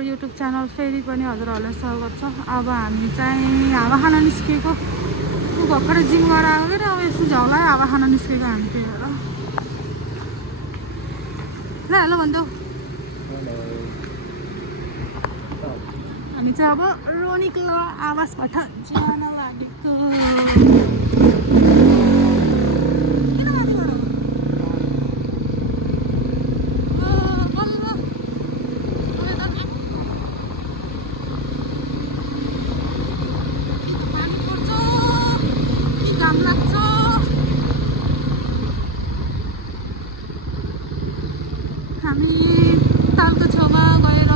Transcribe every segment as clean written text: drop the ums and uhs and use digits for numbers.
YouTube channel फेरि पनि हजुरहरूलाई स्वागत छ। अब हामी चाहिँ हावा खान निस्केको भर्खरै जिमबाट आएको क्या अब यसो झ्याउलाई हावा खान निस्केको हामी त्यही भएर ल हेलो भनिदेऊ। हामी चाहिँ अब रोनिको आवासबाट जान लागेको। हामी तालको छेउमा गएर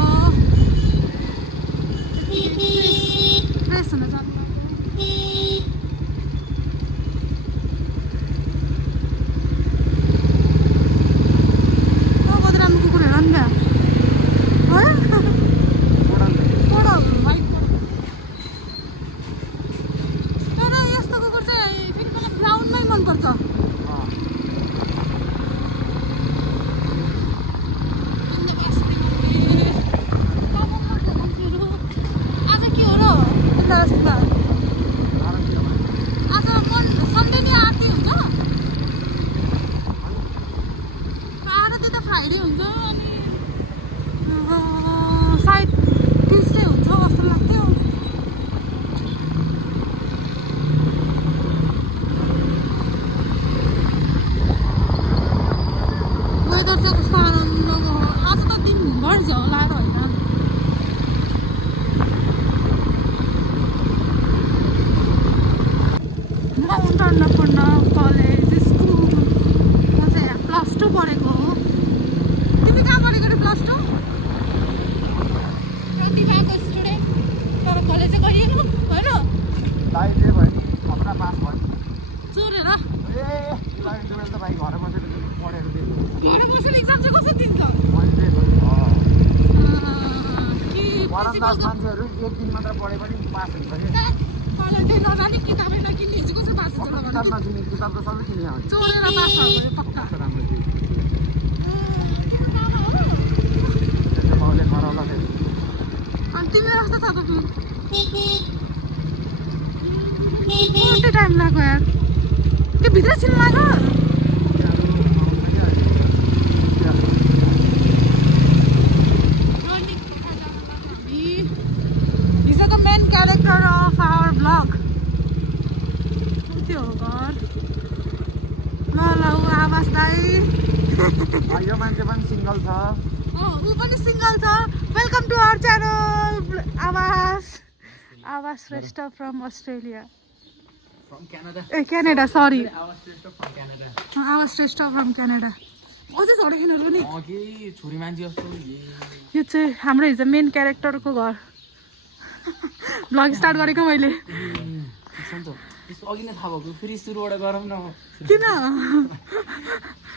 फ्रेस हुन जानु। कति राम्रो कुकुर हेर नि त्यहाँ तर यस्तो कुकुर चाहिँ फेरि मलाई ब्राउनमै मनपर्छ। फ्राइडे हुन्छ अनि सायद ट्युसडे हुन्छ जस्तो लाग्थ्यो। वेदर चाहिँ कस्तो आनन्दको आज त दिनभर झ्याउ लाएर होइन। माउन्ट अन्नपूर्ण कलेज स्कुलमा चाहिँ +2 पढेको हो। तिमी कहाँ पढेको रे +2? प्रतिभाको स्टुडेन्ट तर कलेज चाहिँ गइएन होइन चोरेर घर बसेर इक्जाम चाहिँ कसरी दिन्छ कलेज चाहिँ नजाने किताबै नकिन्ने चाहिँ कसरी पास हुन्छ चोरेर पास भयो पक्का। अनि तिमी कस्तो छ त कति टाइम लाग्यो यार त्यो भित्र छिल्नु लाग्यो। He's the main character of our vlog. त्यो हो घर ल ल ऊ आवास दाइ यो मान्छे पनि सिङ्गल छ। ऊ पनि सिङ्गल छ। Welcome to our channel Awas Shrestha from Australia Canada Surrey Awas Shrestha from Canada. अझै छोडेको यिनीहरू पनि छोरी मान्छे जस्तो। यो चाहिँ हाम्रो हिजो मेन क्यारेक्टरको घर भ्लग स्टार्ट गरेको मैले अघि नै थाहा भएको फेरि सुरुबाट गरौँ न किन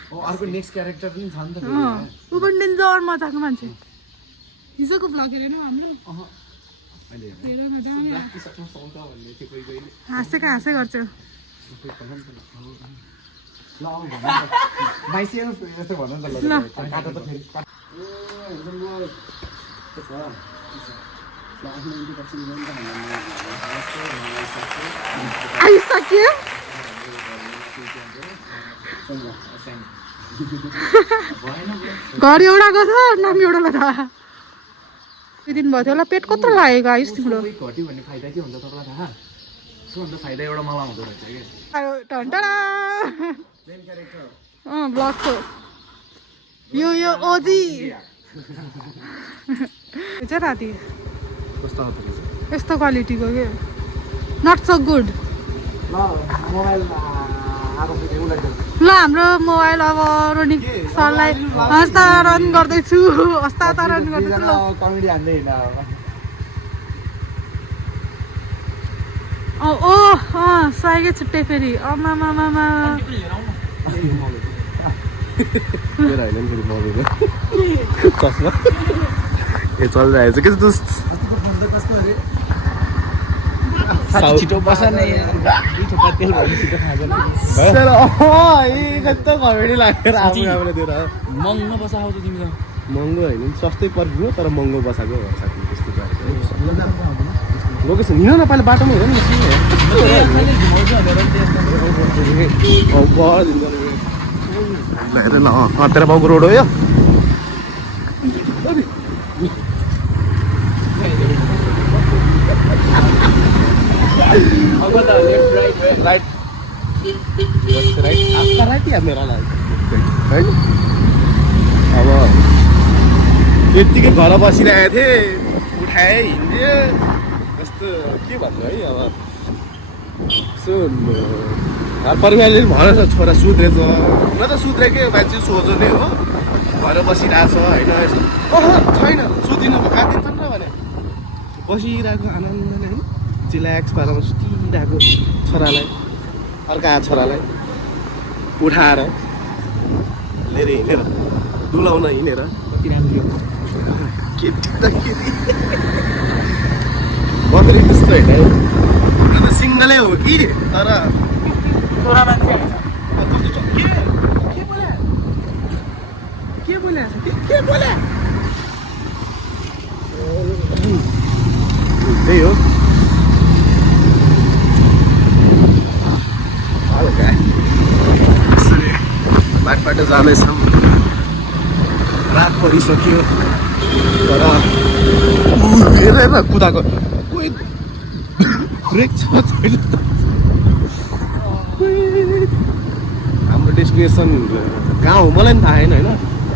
अर्को नेक्स्ट क्यारेक्टर पनि छ नि त। ऊ पनि डेन्जर मजाको मान्छे। हिजोको भ्लग हेरेन हाम्रो हेर न हाँसे गर्छु। आइसक्यो घर एउटाको छ नाम एउटालाई छ। दिन भयो थियो होला पेट कत्रो लागेको आयुष तिम्रो घट्यो भन्ने फाइदा के हुन्छ तपाईँलाई थाहा? सबभन्दा फाइदा एउटा मलाई हुँदो रहेछ कि ब्लगको यो ओजी चाहिँ राति यस्तो क्वालिटीको के नट सो गुड। ल हाम्रो मोबाइल अब रोनिक सरलाई हस्तान्तरण गर्दैछु स्वागत छुट्टै फेरि अमामामा ये चल रहा है कैसे दोस्त साउथ छिटो बस न दुई थोपा तेल भयो छिटो खाँदैन कस्तो कमेडी लागेर आफू आफूले दिएर महँगो बस आउँछ तिमी त महँगो होइन नि सस्तै पर्यो तर महँगो बसाएको हो साथी त्यस्तो छ लोकेसन हिँड न पहिला बाटोमा हेर न हेर न तेरो बाउको रोड हो यो राइट मेरा है अब यत्तिकै घर बसिरहेको थिएँ उठाएँ हिँड्यो यस्तो के भन्नु है अब सो घर परिवारले भन छोरा सुध्रेछ हुन त सुध्रेकै मान्छे सोझो नै हो घर बसिरहेछ होइन यस्तो छैन सुधिनु काटिन्छ नि भने बसिरहेको आनन्दले होइन चिल्याक्स पारामा सुतिरहेको छोरालाई अर्का छोरालाई उठाएर लिएर हिँडेर डुलाउन हिँडेर केटी त केटी बद्री त्यस्तो होइन त सिङ्गलै हो कि तर के बोल्या त्यही हो बाटो जाँदैछौँ रात परिसक्यो तर हेरेर कुदाएको कोही ब्रेक छ छैन हाम्रो डेस्टिनेसन कहाँ हो मलाई पनि थाहा छैन होइन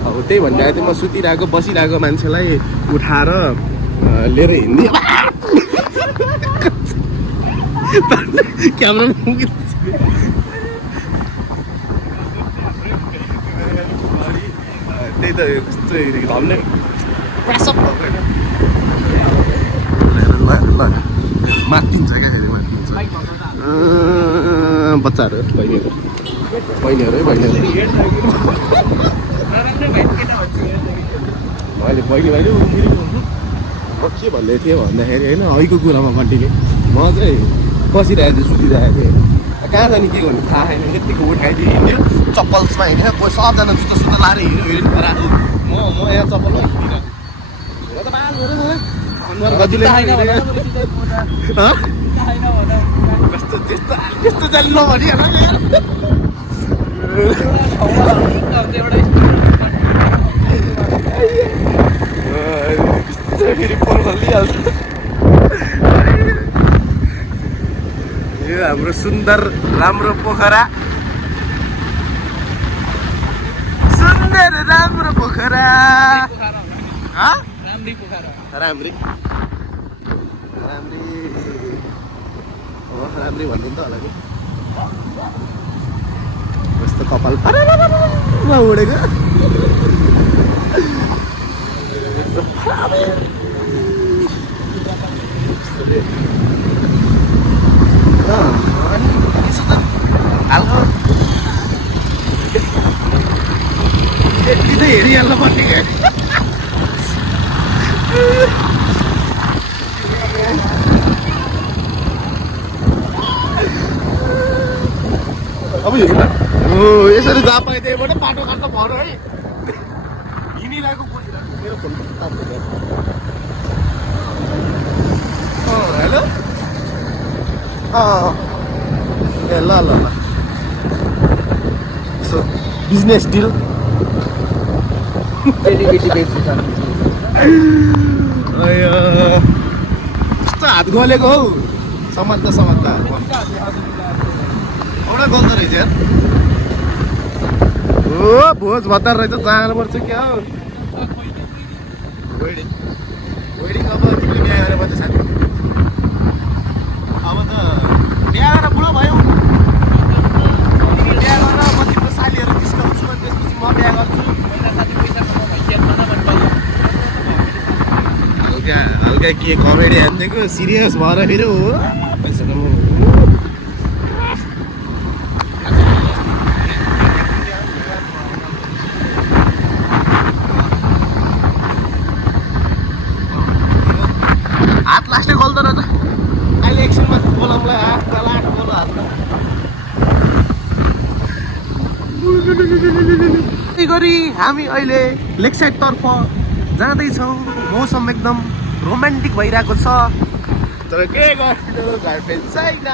अब त्यही भनिरहेको थिएँ म सुतिरहेको बसिरहेको मान्छेलाई उठाएर लिएर हिँड्ने क्यामेरामा त्यही त कस्तो धम्ने प्रेसअप भएको होइन मातिन्छ क्या फेरि मातिन्छ बच्चाहरू बहिनीहरू अहिले बहिनी मैले म के भन्दै थिएँ भन्दाखेरि होइन अहिलेको कुरामा बन्टीले म चाहिँ बसिरहेको थिएँ सुतिरहेको थिएँ कहाँ जाने के गर्नु थाहा छैन यत्तिको उठाइदियो हिँड्यो चप्पल्समा हिँडेर कोही सबजना जुत्ता सुत्ता लाएर हिँड्यो म यहाँ चप्पलमा हिँडिनँ कस्तो त्यस्तो जाने नभनिहाल फेरि फोन खोलिहाल्छ यो हाम्रो सुन्दर राम्रो पोखरा राम्रो पोखरा राम्री भन्नु त होला नि कस्तो कपाल उडेको यति त हेरिहाल्नु पर्ने अब हेर्नु न यसरी जहाँ पाएँ त्यहीबाट बाटो काट्न पर्यो है हिँडिरहेको मेरो फोन हेलो ए ल ल ल सो बिजनेस डिल कस्तो हात गलेको हौ समात्दा एउटा गल्दो रहेछ यार हो भोज भत्तार रहेछ जानुपर्छ क्या हौ वेडिङ अब तिमीले बिहा गरेर बन्छ साथी अब त बिहा गरेर बुढो भयो बिहा गरेर म तिम्रो सालीहरू निस्काउँछु अनि त्यसपछि म बिहा गर्छु हल्का के कमेडी हान्दिएको सिरियस भएर फेरि हो हात लास्टै गल्दो रहेछ अहिले एकछिनमा बोला गरी हामी अहिले लेक साइड तर्फ जाँदैछौँ। मौसम एकदम रोमान्टिक भइरहेको छ, तर के गर्नु गर्लफ्रेन्ड छैन।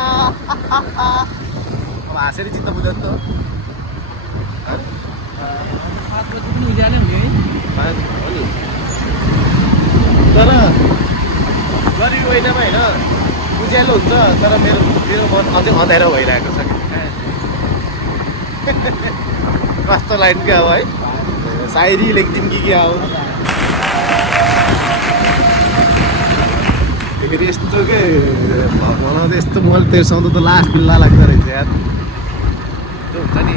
अब हाँसेर चित्त बुझ्यो नि त। तर गरी महिनामा होइन उज्यालो हुन्छ, तर मेरो मन अझै अँध्यारो भइरहेको छ। कस्तो लाइन क्या हो है, सायरी लेख्दिउँ कि क्या हो। फेरि यस्तो के बनाउँदा यस्तो मैले तेर्साउँदा त लास्ट बिल्ला लाग्दो रहेछ यार। त्यो हुन्छ नि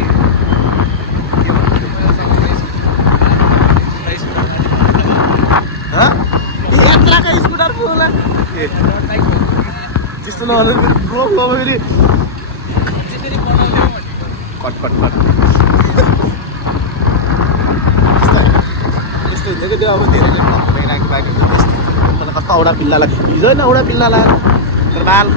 के भन्नु यात्राका स्कुटर पो होला त्यस्तो नभएर फेरि कट यस्तो हुन्छ कि त्यो अब धेरैले राखेको बाटो मलाई कस्तो औडा पिल्ला लाग्यो। हिजो होइन औडा पिल्ला लाग्यो तर बाल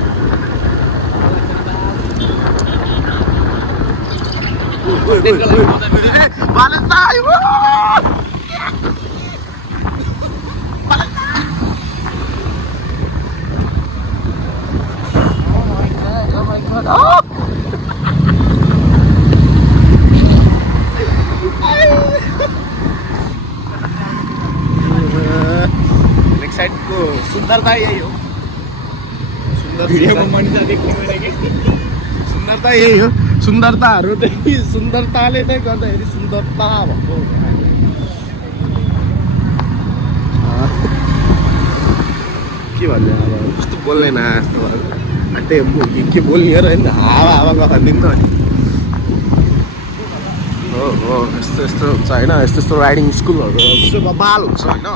साइडको सुन्दरता यही हो। सुन्दरता यही हो। सुन्दरताहरू चाहिँ सुन्दरताले नै गर्दाखेरि सुन्दरता भएको के भन्ने अब कस्तो बोल्दैन जस्तो त्यही के बोल्ने र हावा गफालिदिउँ त हो यस्तो हुन्छ होइन। यस्तो राइडिङ स्कुलहरू यस्तो बाल हुन्छ होइन।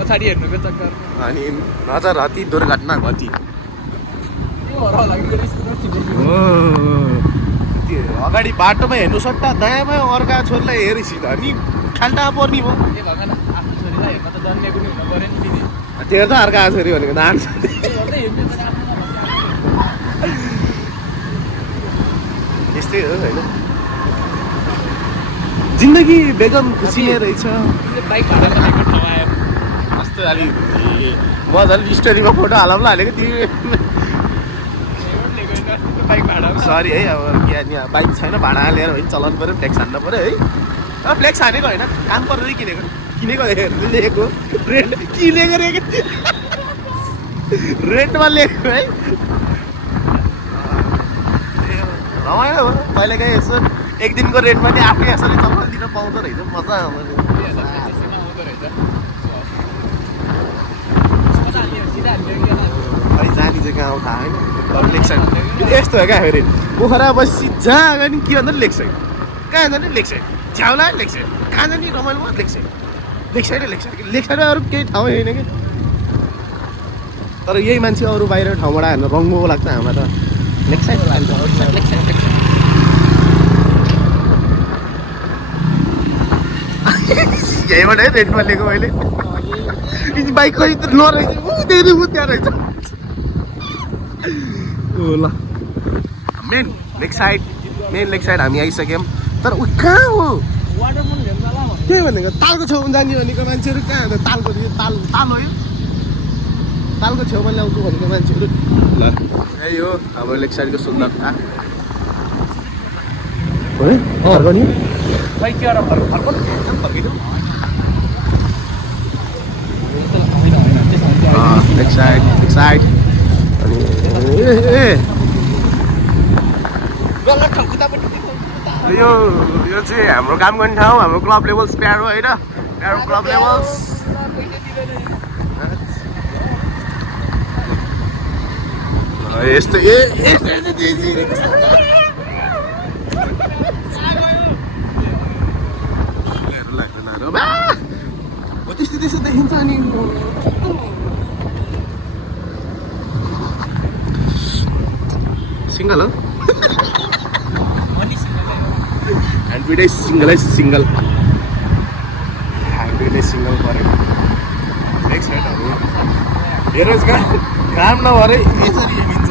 पछाडि हेर्नुको चक्कर अनि नजर अति दुर्घटना घटी अगाडि बाटोमा हेर्नु सट्टा दायाँमा अर्का छोरीलाई हेरेपछि त अनि खाल्टा पर्ने भयो। के भगवान् आफ्नो छोरीलाई हेर्न त जन्मेको नि हुनु पऱ्यो नि दिदी। त्यो त अर्का छोरी भनेको डान्स यस्तै हो होइन। जिन्दगी बेगम खुसी नै रहेछ। बाइक भाडा भनेको ठाउँ आयो कस्तो अलिक मजाले स्टोरीमा फोटो हालौँ हालेको तिमी। बाइक भाडा सरी है अब के यहाँ बाइक छैन भाडा हालेर होइन चलाउनु पऱ्यो फ्लेक्स हान्नु पऱ्यो है। अब फ्लेक्स हानेको होइन काम परेर किनेको लेखेको रेन्ट किनेको रेन्टमा लेखेको है। रमाइलो हो कहिले काहीँ यसो एक दिनको रेन्टमा नि आफै यसरी चलाउनु दिन पाउँदो रहेछ मजा आउँदो खै जानी चाहिँ कहाँ आउँछ होइन। लेक साइड यस्तो हो क्या फेरि पोखरा बसी जहाँ गयो नि के भन्दा लेक साइड कहाँ जाने लेक साइड झ्याउला लेक साइड कहाँ जाने रमाइलो लेक साइड लेक साइड अरू केही ठाउँ होइन कि। तर यही मान्छे अरू बाहिर ठाउँबाट हेर्नु रङ्गो लाग्छ हामीलाई त लेक साइड लाग्छ। यहीँबाट है रेन्टमा लिएको मैले बाइक खै नरहेछ त्यहाँ रहेछ। ल मेन लेक साइड हामी आइसक्यौँ। तर ऊ कहाँ हो त्यही भनेको तालको छेउमा जाने भनेको मान्छेहरू कहाँ हो तालको ताल हो यो तालको छेउमा ल्याउँछु भनेको मान्छेहरू। ल यही हो अब लेक साइडको सुन्दरता है। अर्को नि लेक साइड अनि यो चाहिँ हाम्रो काम गर्ने ठाउँ हाम्रो क्लब लेभल्स प्यारो होइन प्यारो क्लब लेभल्स। यस्तो लाग्दैन र त्यस्तो देखिन्छ अनि सिङ्गल हो हामी दुइटै सिङ्गल पऱ्यो नेक्स्ट साइडहरू बेरोजगार काम नभएर यसरी हिँड्छ।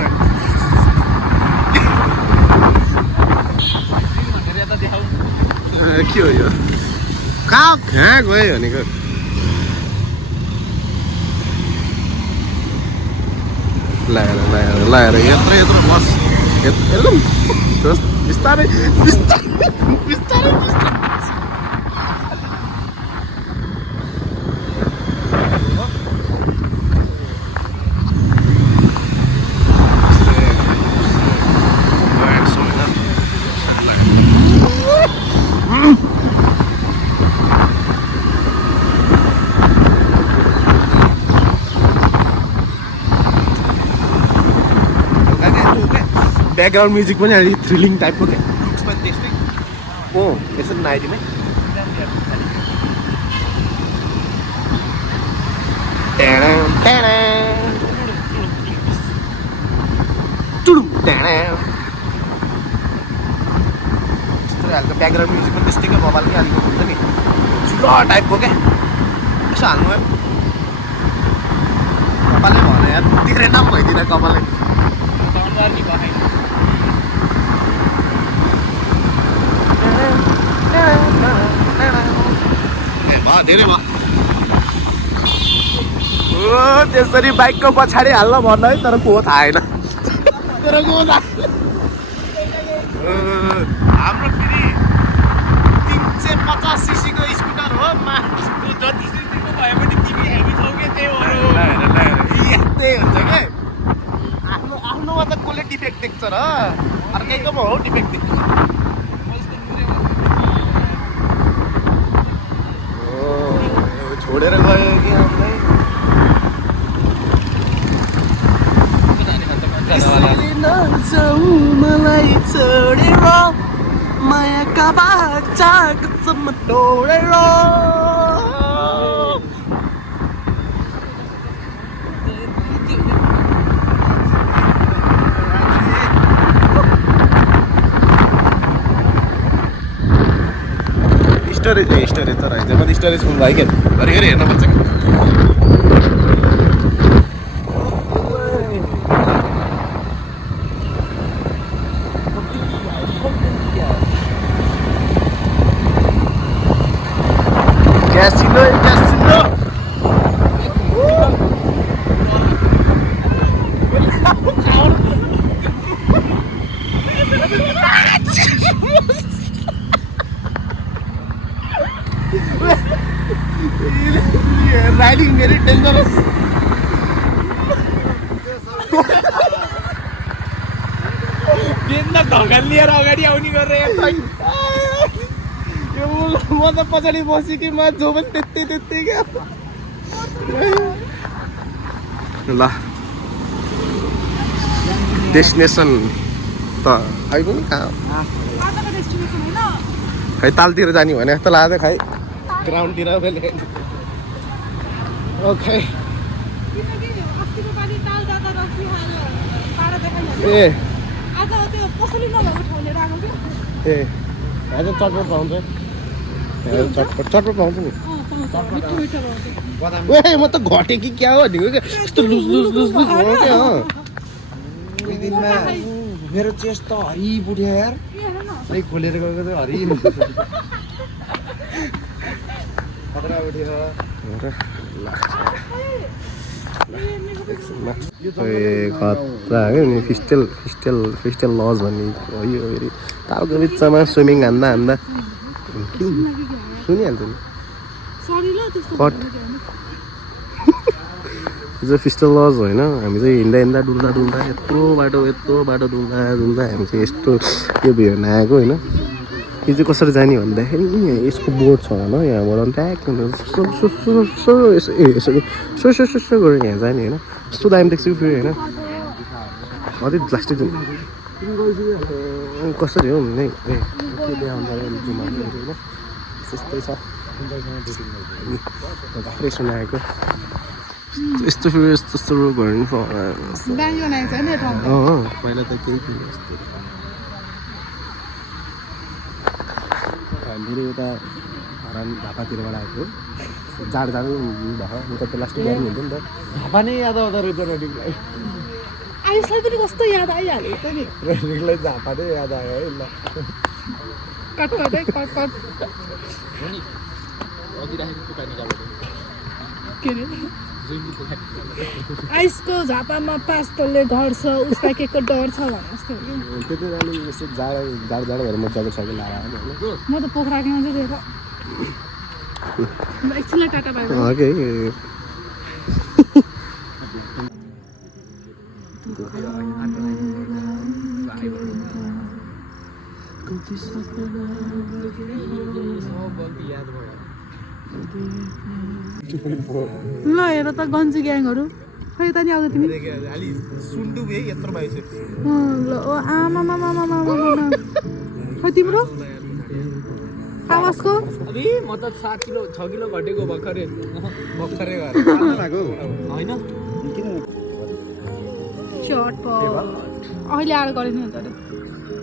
के हो यो कहाँ गयो भनेको लाएर यत्रो बस एकदम बिस्तारै ब्याकग्राउन्ड म्युजिक पनि अलिक थ्रिलिङ टाइपको क्या पनि त्यस्तै यसरी नआइदिउँ यस्तो खालको ब्याकग्राउन्ड म्युजिक पनि त्यस्तै क्या मोबाइल क्या अलिक हुन्छ नि ठुलो टाइपको क्या यसो हाल्नु कपालै भन यार तिग्रे नाम भइदिन कपालै धेरै भयो त्यसरी बाइकको पछाडि हाल्न भन्न है तर को थाहा छैन हाम्रो फेरि 350 सीसीको स्कुटर हो जति सिसीको भए पनि तिमी हेभी छौ के त्यही हो यस्तै हुन्छ के आफ्नोमा त कसले डिफेक्ट देख्छ र अर्कैकोमा हो डिफेक्ट देख्छ छोडेर गयो कि मलाई छोडेर मायाका बाचा तोडेर स्टोरेज त रहेछ मैले स्टोरेज फुल भयो क्या घरिघरि हेर्न पर्छ क्यासिनो राइडिङ भेरी डेन्जरस ढङ्गल लिएर अगाडि आउने गरेर म त पछाडि बसेँ कि म जो पनि त्यस्तै क्या ल डेस्टिनेसन त आइपुग्यो नि कहाँ खै तालतिर जाने भने जस्तो लाग्यो खै ग्राउन्डतिर मैले ओके ए आज चटपट पाउँछ चटपट पाउँछ नि ए म त घटेँ कि क्या हो भनेको क्या यस्तो लुज भयो क्या दुई दिनमा मेरो चेस्ट त हरि बुढ्यो यार खोलेर गएको चाहिँ हरि खतरा उठ्यो खतरा हो नि फिस्टेल लज भन्ने हो यो तालको बिचमा स्विमिङ हान्दा सुनिहाल्छ नि जो फिस्टल लज होइन हामी चाहिँ हिँड्दा डुल्दा यत्रो बाटो डुल्दा हामी चाहिँ यस्तो यो भिउन आएको होइन यो चाहिँ कसरी जाने भन्दाखेरि यसको बोर्ड छ होइन यहाँबाट ट्याक यसो गरेर यहाँ जाने होइन यस्तो दामी देख्छु फेरि होइन अझै प्लास्टिक कसरी हो नै त्यस्तै छ फ्रेस हुन आएको यस्तो फेरि यस्तो रोगहरू नि पहिला त केही थिएन यस्तो मेरो यता हरान झापातिरबाट आएको जाडो भयो उता त प्लास्टिक गाडी हुन्थ्यो नि त झापा नै याद आउँदो रहेछ रनिङलाई आयुषलाई पनि कस्तो याद आइहाल्यो त नि रनिङलाई झापा नै याद आयो है ल कट है कट के अरे आइसको झापामा पास्तोले घर छ उसलाई के को डर छ भने जस्तो हो कि त्यति बेला यस्तो जाडो भएर म ज्याकेट सकेट लगाएर होइन म त पोखराको मान्छे दिएर एकछिनलाई टाटा बाई बाई ओके ल हेर त गन्जी ग्याङहरू खै त नि आउँदै तिमी अलि सुन्डु है यत्रो भइसक्यो ल ओ आमा खै तिम्रो आवाजको अरे म त 7 किलो 6 किलो घटेको भर्खरै गएर होइन चटपट अहिले आएर गरे नि हुन्छ अरे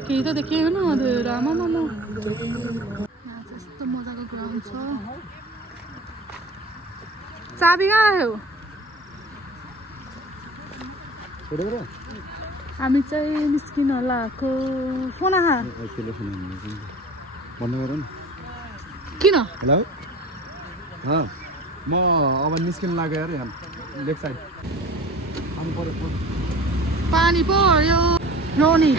केही त देखेन रामा यस्तो मजाको ग्राउन्ड छ चाबी कहाँ आयो हामी चाहिँ निस्किन लाएको फोन आहा किन हेलो म अब निस्किन लाग्यो यार यहाँ लेफ्ट साइड पानी पर्यो रोनी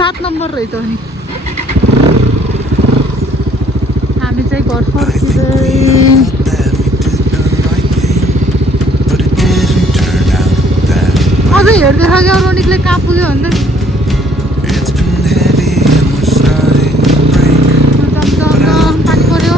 7 नम्बर रहेछ नि हामी चाहिँ घर फर्किँदै अझै हेर्दै खायो रोनिकले कहाँ पुग्यो भन्दै पानी पर्यो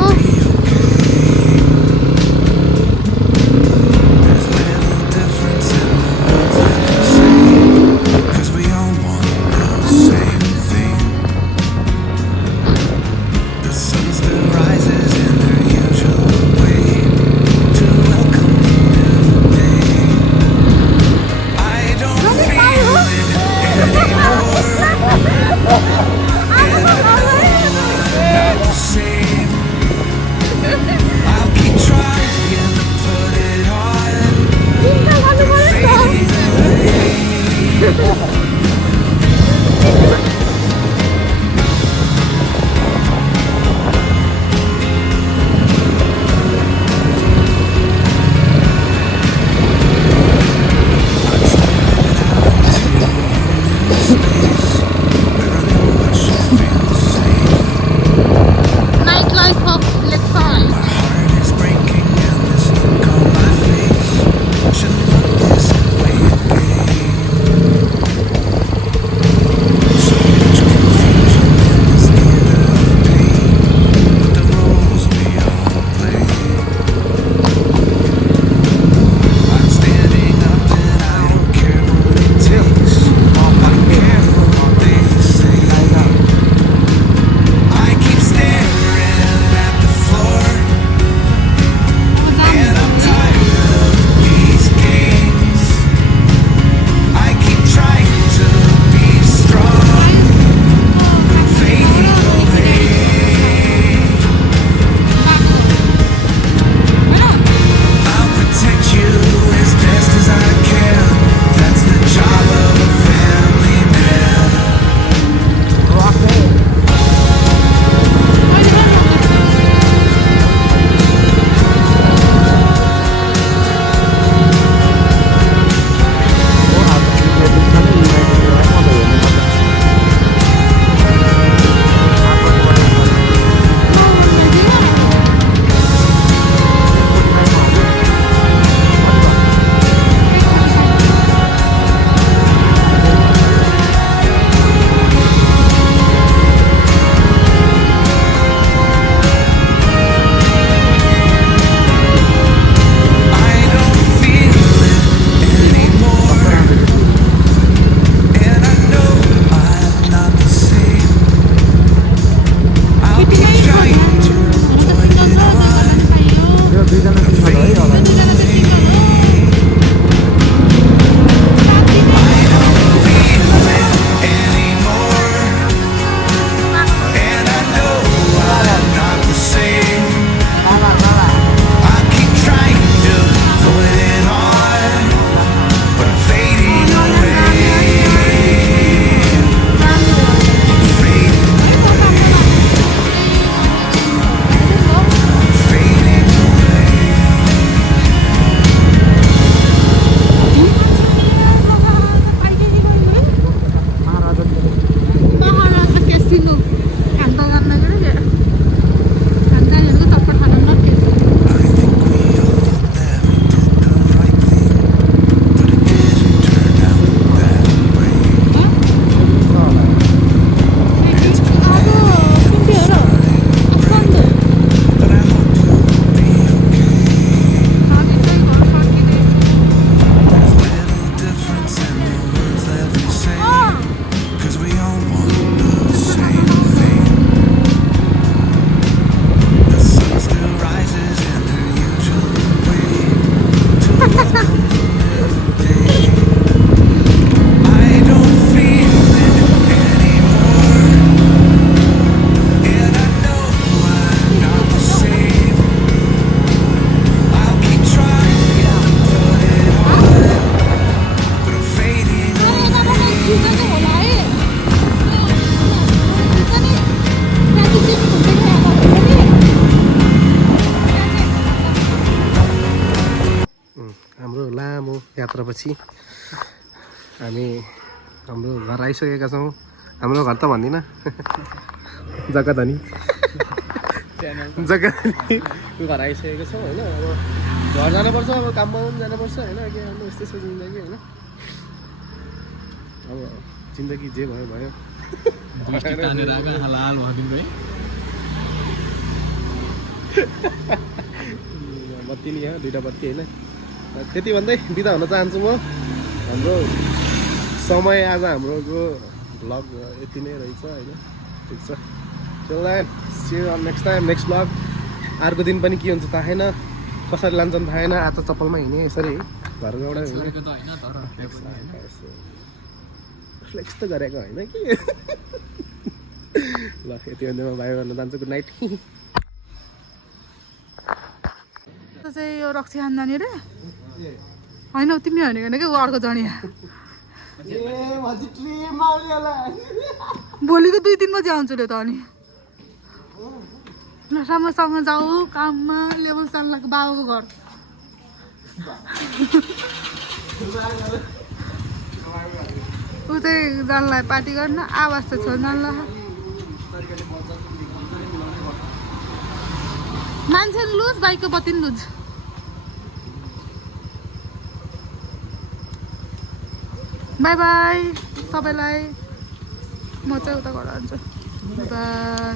यात्रापछि हामी हाम्रो घर आइसकेका छौँ। हाम्रो घर त भन्दिनँ जग्गाधनी जग्गाधनी घर आइसकेको छौँ होइन। अब घर जानुपर्छ, अब काममा पनि जानुपर्छ होइन। के हाम्रो यस्तै छ जिन्दगी होइन। अब जिन्दगी जे भयो भयो। बत्ती नि यहाँ 2टा बत्ती होइन। त्यति भन्दै बिदा हुन चाहन्छु म। हाम्रो समय आज हाम्रोको भ्लग यति नै रहेछ होइन। ठिक छ, see you next time next vlog. अर्को दिन पनि के हुन्छ थाहा छैन, कसरी लान्छन् थाहा छैन। आज चप्पलमा हिँडेँ यसरी घरको एउटा फ्लेक्स त गरेको होइन कि। ल यति भन्दै म बाई गर्न जान्छु। Good night. चाहिँ यो रक्सी खान जाने रे होइन तिमी भनेको होइन कि ऊ अर्को जनिया भोलिको 2-3 बजी आउँछु रे त। अनि राम्रोसँग जाऊ काममा। लेबल सालको बाबाको घर ऊ चाहिँ जानलाई पार्टी गर्न। आवाज त छ जानला मान्छे लुज बाइकको बत्ती लुज। बाई बाई सबैलाई। म चाहिँ उता घर जान्छु। बाई।